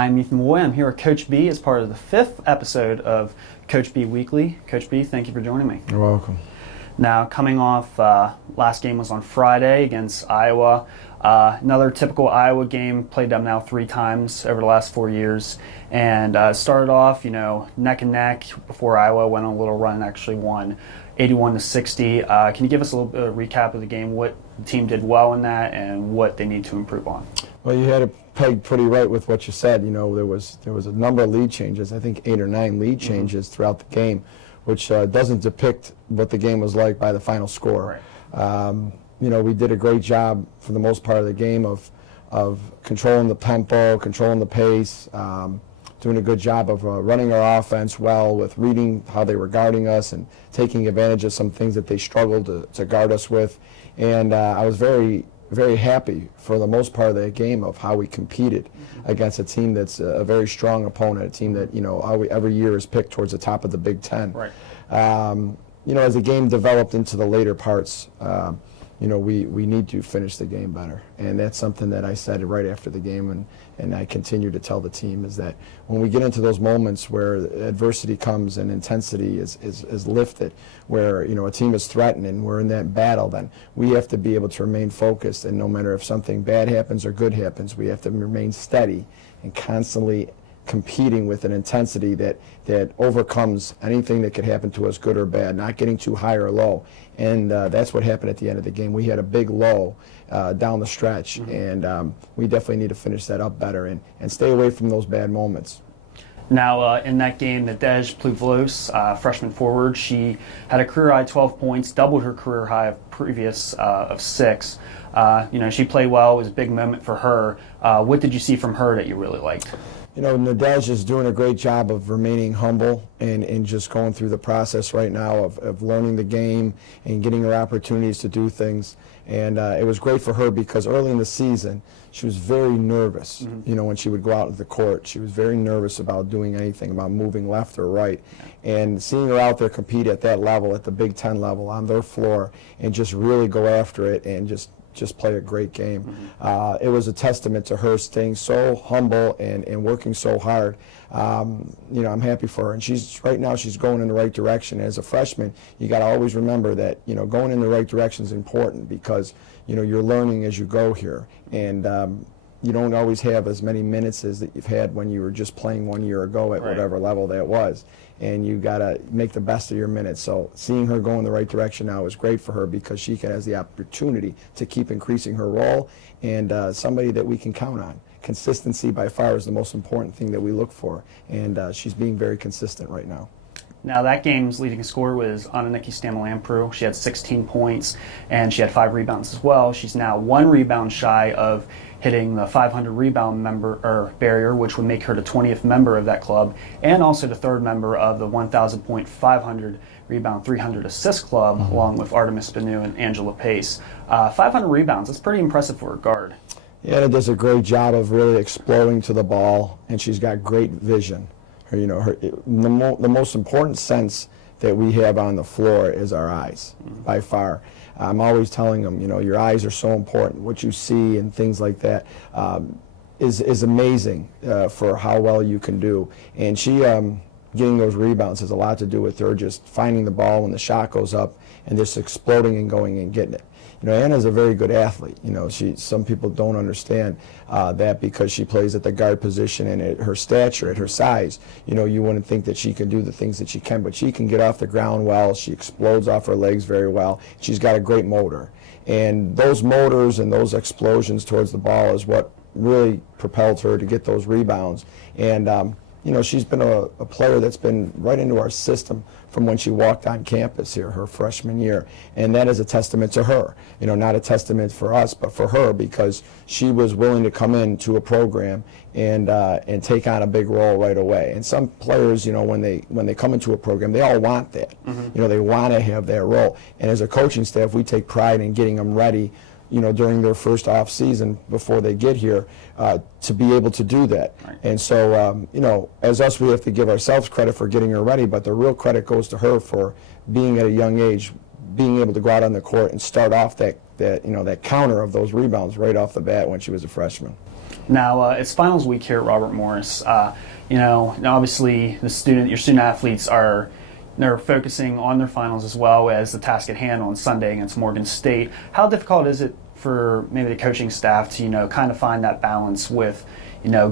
I'm Ethan Moy. I'm here with Coach B as part of the 5th episode of Coach B Weekly. Coach B, thank you for joining me. You're welcome. Now, coming off, last game was on Friday against Iowa. Another typical Iowa game, played them now 3 times over the last 4 years. And started off, neck and neck before Iowa went on a little run and actually won 81-60. Can you give us a little bit of a recap of the game, what the team did well in that and what they need to improve on? Well, you had it pegged pretty right with what you said. There was a number of lead changes, I think 8 or 9 lead changes throughout the game, which doesn't depict what the game was like by the final score. Right. We did a great job for the most part of the game of controlling the tempo, controlling the pace, doing a good job of running our offense well, with reading how they were guarding us and taking advantage of some things that they struggled to guard us with. And I was very, very happy for the most part of that game of how we competed against a team that's a very strong opponent, a team that every year is picked towards the top of the Big Ten. Right. As the game developed into the later parts, we need to finish the game better. And that's something that I said right after the game, and I continue to tell the team, is that when we get into those moments where adversity comes and intensity is lifted, where a team is threatened and we're in that battle, then we have to be able to remain focused. And no matter if something bad happens or good happens, we have to remain steady and constantly competing with an intensity that overcomes anything that could happen to us, good or bad, not getting too high or low. And that's what happened at the end of the game. We had a big low down the stretch, and we definitely need to finish that up better and stay away from those bad moments. Now, in that game, Nadej Pluvlos, freshman forward, she had a career-high 12 points, doubled her career high of previous of 6. She played well. It was a big moment for her. What did you see from her that you really liked? Nadej is doing a great job of remaining humble and just going through the process right now of learning the game and getting her opportunities to do things. And it was great for her because early in the season, she was very nervous. When she would go out into the court, she was very nervous about doing anything, about moving left or right. And seeing her out there compete at that level, at the Big Ten level, on their floor, and just really go after it and just play a great game. It was a testament to her staying so humble and working so hard. I'm happy for her. And right now she's going in the right direction. As a freshman, you got to always remember that going in the right direction is important because you're learning as you go here. And you don't always have as many minutes as that you've had when you were just playing 1 year ago at whatever level that was. And you got to make the best of your minutes. So seeing her go in the right direction now is great for her because she has the opportunity to keep increasing her role, and somebody that we can count on. Consistency by far is the most important thing that we look for, and she's being very consistent right now. Now, that game's leading scorer was Ananiki Stamalampru. She had 16 points, and she had 5 rebounds as well. She's now 1 rebound shy of hitting the 500 rebound barrier, which would make her the 20th member of that club, and also the 3rd member of the 1,000 point, 500 rebound, 300 assist club, along with Artemis Benu and Angela Pace. 500 rebounds, that's pretty impressive for a guard. Yeah, it does a great job of really exploding to the ball, and she's got great vision. The most important sense that we have on the floor is our eyes, by far. I'm always telling them, your eyes are so important. What you see and things like that is amazing for how well you can do. And she getting those rebounds has a lot to do with her just finding the ball when the shot goes up and just exploding and going and getting it. Anna's a very good athlete. Some people don't understand that because she plays at the guard position and at her stature, at her size, you wouldn't think that she can do the things that she can, but she can get off the ground well. She explodes off her legs very well. She's got a great motor. And those motors and those explosions towards the ball is what really propelled her to get those rebounds. And she's been a player that's been right into our system from when she walked on campus here, her freshman year. And that is a testament to her. Not a testament for us, but for her, because she was willing to come into a program and take on a big role right away. And some players, when they come into a program, they all want that. They want to have that role. And as a coaching staff, we take pride in getting them ready during their first off season before they get here to be able to do that. Right. And so, as us, we have to give ourselves credit for getting her ready, but the real credit goes to her for being at a young age, being able to go out on the court and start off that counter of those rebounds right off the bat when she was a freshman. Now, it's finals week here at Robert Morris. Now obviously your student athletes they're focusing on their finals as well as the task at hand on Sunday against Morgan State. How difficult is it for maybe the coaching staff to, kind of find that balance with,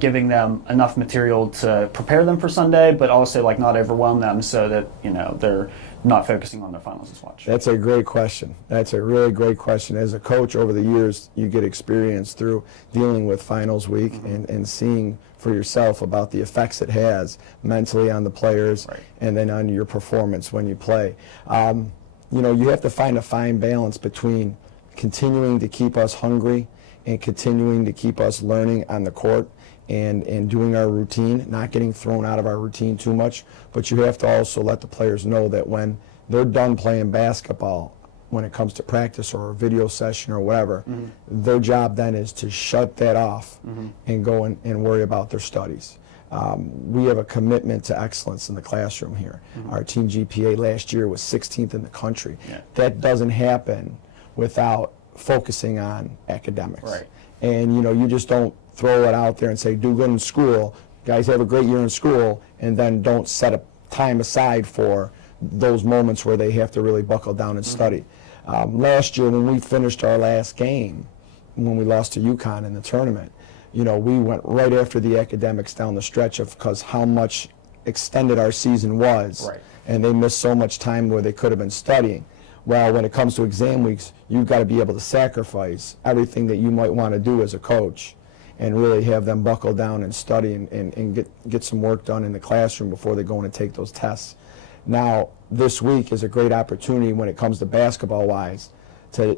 giving them enough material to prepare them for Sunday, but also not overwhelm them so that, they're not focusing on their finals as much? That's a great question. That's a really great question. As a coach over the years, you get experience through dealing with finals week and seeing for yourself about the effects it has mentally on the players and then on your performance when you play. You have to find a fine balance between continuing to keep us hungry and continuing to keep us learning on the court and doing our routine, not getting thrown out of our routine too much. But you have to also let the players know that when they're done playing basketball, when it comes to practice or a video session or whatever, their job then is to shut that off and go and worry about their studies. We have a commitment to excellence in the classroom here. Our team GPA last year was 16th in the country. That doesn't happen without focusing on academics. And you just don't throw it out there and say, do good in school, guys have a great year in school, and then don't set a time aside for those moments where they have to really buckle down and study. Last year when we finished our last game, when we lost to UConn in the tournament, we went right after the academics down the stretch because how much extended our season was, and they missed so much time where they could have been studying. Well, when it comes to exam weeks, you've got to be able to sacrifice everything that you might want to do as a coach and really have them buckle down and study and get some work done in the classroom before they go in and take those tests. Now, this week is a great opportunity when it comes to basketball-wise to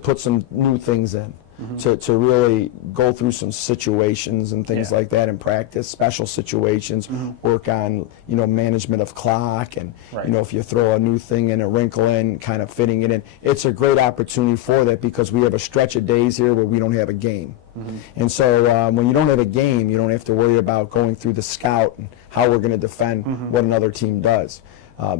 put some new things in, to really go through some situations and things like that in practice, special situations, work on, management of clock and, if you throw a new thing in, a wrinkle in, kind of fitting it in. It's a great opportunity for that because we have a stretch of days here where we don't have a game. And so when you don't have a game, you don't have to worry about going through the scout and how we're going to defend what another team does.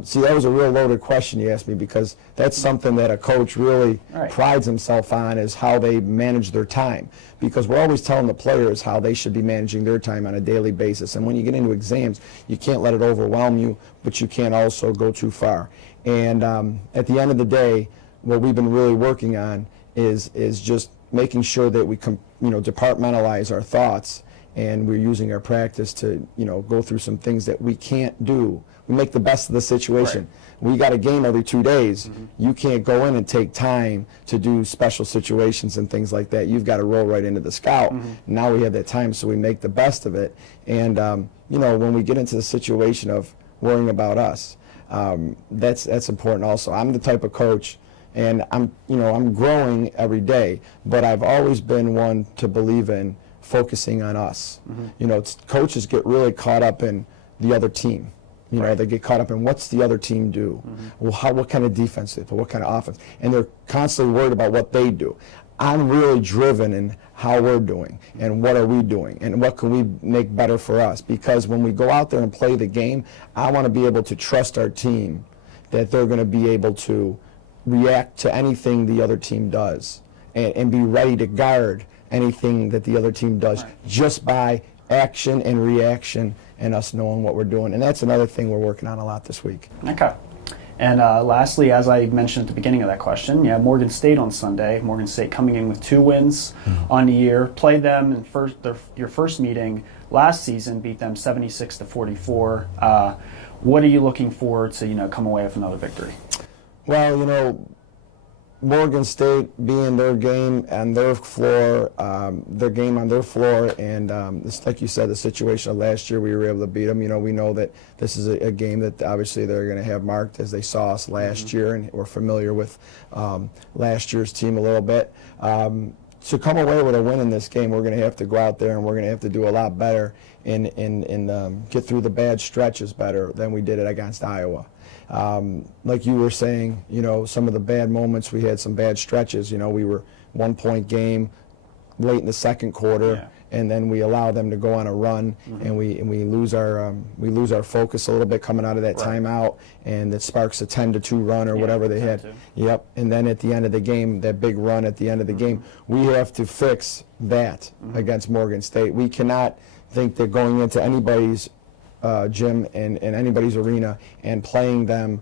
See, that was a real loaded question you asked me because that's something that a coach really prides himself on is how they manage their time. Because we're always telling the players how they should be managing their time on a daily basis. And when you get into exams, you can't let it overwhelm you, but you can't also go too far. And at the end of the day, what we've been really working on is just making sure that we departmentalize our thoughts, and we're using our practice to go through some things that we can't do. We make the best of the situation. We got a game every 2 days. You can't go in and take time to do special situations and things like that. You've got to roll right into the scout. Now we have that time, so we make the best of it. And when we get into the situation of worrying about us, that's important also. I'm the type of coach, and I'm growing every day, but I've always been one to believe in focusing on us. Coaches get really caught up in the other team. They get caught up in what's the other team do? Well, what kind of defense they play, what kind of offense? And they're constantly worried about what they do. I'm really driven in how we're doing and what are we doing and what can we make better for us. Because when we go out there and play the game, I want to be able to trust our team that they're going to be able to react to anything the other team does and be ready to guard anything that the other team does just by action and reaction and us knowing what we're doing. And that's another thing we're working on a lot this week. Okay. And lastly, as I mentioned at the beginning of that question, Morgan State on Sunday. Morgan State coming in with 2 wins on the year. Played them in your first meeting last season, beat them 76-44. What are you looking for to come away with another victory? Well, Morgan State being their game on their floor, and it's like you said, the situation of last year, we were able to beat them. We know that this is a game that obviously they're going to have marked as they saw us last year, and we're familiar with last year's team a little bit. To come away with a win in this game, we're going to have to go out there and we're going to have to do a lot better and get through the bad stretches better than we did it against Iowa. Like you were saying, some of the bad moments, we had some bad stretches. We were 1-point game late in the second quarter, and then we allow them to go on a run, and we lose our focus a little bit coming out of that timeout, and it sparks a 10-2 run or whatever they had. 10-2. Yep. And then at the end of the game, that big run at the end of the game, we have to fix that against Morgan State. We cannot think that going into anybody's gym and anybody's arena and playing them,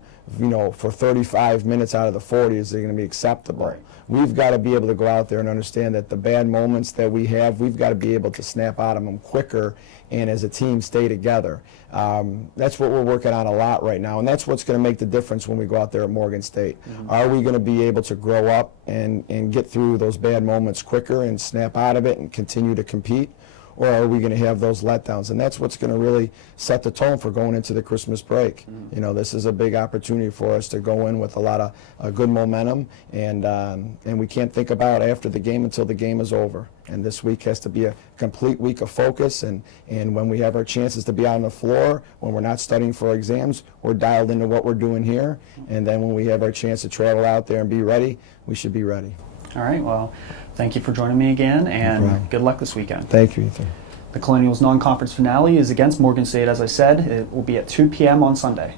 for 35 minutes out of the 40 is going to be acceptable. Right. We've got to be able to go out there and understand that the bad moments that we have, we've got to be able to snap out of them quicker and as a team stay together. That's what we're working on a lot right now, and that's what's going to make the difference when we go out there at Morgan State. Are we going to be able to grow up and get through those bad moments quicker and snap out of it and continue to compete? Or are we going to have those letdowns? And that's what's going to really set the tone for going into the Christmas break. This is a big opportunity for us to go in with a lot of good momentum, and we can't think about after the game until the game is over. And this week has to be a complete week of focus, and when we have our chances to be out on the floor, when we're not studying for exams, we're dialed into what we're doing here, and then when we have our chance to travel out there and be ready, we should be ready. All right, well, thank you for joining me again, and good luck this weekend. Thank you, Ethan. The Colonials non-conference finale is against Morgan State, as I said. It will be at 2 p.m. on Sunday.